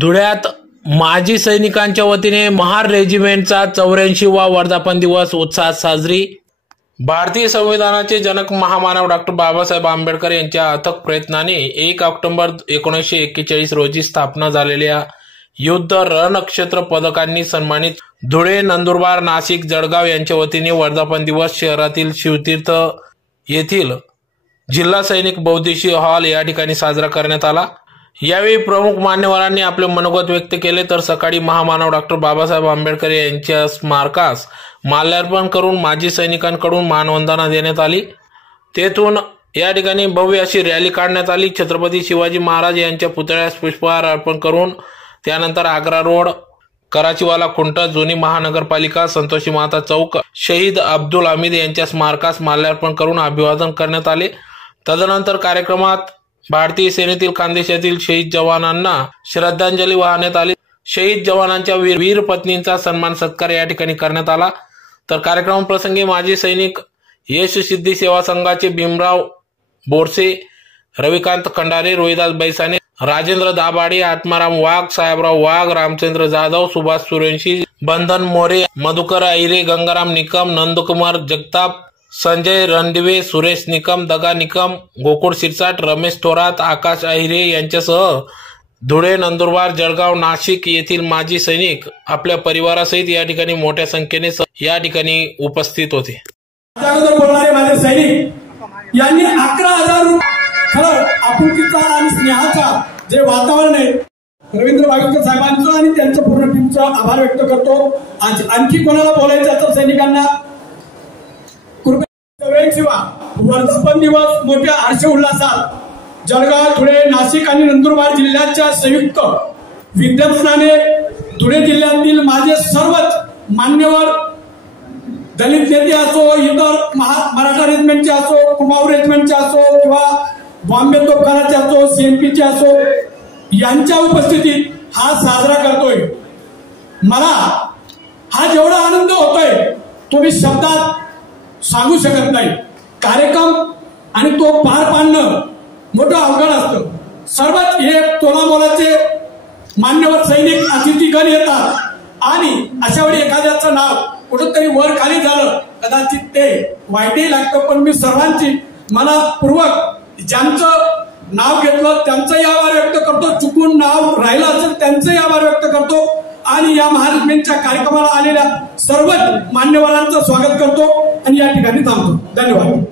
धुळ्यात माजी सैनिकांच्या वतीने महार रेजिमेंटचा 84वा वर्धापन दिवस उत्साहात साजरी। भारतीय संविधानाचे जनक महामानव डॉ. बाबासाहेब आंबेडकर यांच्या अथक प्रयत्नाने 1 ऑक्टोबर 1941 रोजी स्थापना झालेल्या युद्ध रणक्षेत्र पदकांनी सन्मानित धुळे, नंदुरबार, नाशिक, जळगाव यांच्या वतीने वर्धापन दिवस शहरातील शिवतीर्थ येथील जिल्हा सैनिक बहुउद्देशीय हॉल या ठिकाणी साजरा करण्यात आला। यावेळी प्रमुख मान्यवरांनी आपले मनोगत व्यक्त केले, तर सकाळी महामानव डॉ. बाबासाहेब आंबेडकर यांच्या स्मारकास माल्यार्पण करून माजी सैनिकांकडून मानवंदना देण्यात आली। तेथून या ठिकाणी भव्य अशी रॅली काढण्यात आली। छत्रपती शिवाजी महाराज यांच्या पुतळ्यास पुष्पहार अर्पण करून त्यानंतर आग्रा रोड, कराचीवाला खुंट, जुनी महानगरपालिका, संतोषी माता चौक, शहीद अब्दुल हमीद यांच्या स्मारकास माल्यार्पण करून अभिवादन करण्यात आले। तदनंतर कार्यक्रमात भारतीय सेनेतील खानदेशातील शहीद जवानांना श्रद्धांजली वाहण्यात आली। शहीद जवानांच्या वीर पत्नींचा सन्मान सत्कार या ठिकाणी करण्यात आला। तर कार्यक्रमाप्रसंगी माजी सैनिक यश सिद्धी सेवा संघाचे भीमराव बोरसे, रविकांत खंडारे, रोहिदास बैसाने, राजेंद्र दाभाडे, आत्माराम वाघ, साहेबराव वाघ, रामचंद्र जाधव, सुभाष सूर्यवंशी, बंधन मोरे, मधुकर अहिरे, गंगाराम निकम, नंदकुमार जगताप, संजय रणदिवे, सुरेश निकम, दगा निकम, गोकुळ शिरसाट, रमेश थोरात, आकाश अहिरे यांच्यासह धुळे, नंदुरबार, जळगाव, नाशिक येथील माजी सैनिक आपल्या परिवारासहित या ठिकाणी मोठ्या संख्येने या ठिकाणी उपस्थित होते। बोलणारे माझे सैनिक यांनी 11,000 खरं आपुलकीचा आणि स्नेहाचा जे वातावरण आहे, रवींद्र भाविकर साहेबांचं आणि त्यांच्या पूर्ण टीमचा आभार व्यक्त करतो। आणखी कोणाला बोलायचं असं सैनिकांना वर्धापन दिवस मोठ्या हर्ष उल्हासात जळगाव, धुळे, नाशिक आणि नंदुरबार जिल्ह्याच्या संयुक्त विद्यमानाने धुळे जिल्ह्यातील माझे सर्वच मान्यवर, दलित नेते असो, इतर मराठा रेजिमेंटचे असो, कुमाऊं रेजिमेंटचे असो किंवा बॉम्बे तोफखानाचे असो, सीएनपीचे असो, यांच्या उपस्थितीत हा साजरा करतोय। मला हा जेवढा आनंद होतोय तो मी शब्दात सांगू शकत नाही। कार्यक्रम आणि तो पार पाडणं मोठं अवघड असतं। सर्वच हे तोलामोलाचे मान्यवर सैनिक अतिथीगण येतात आणि अशा वेळी एखाद्याचं नाव कुठंतरी वर खाली झालं कदाचित ते वाईटही लागतं, पण मी सर्वांची मनापूर्वक ज्यांचं नाव घेतलं त्यांचंही आभार व्यक्त करतो, चुकून नाव राहिलं असेल त्यांचंही आभार व्यक्त करतो आणि या महारेजिमेंटच्या कार्यक्रमाला आलेल्या सर्वच मान्यवरांचं स्वागत करतो आणि या ठिकाणी थांबतो। धन्यवाद।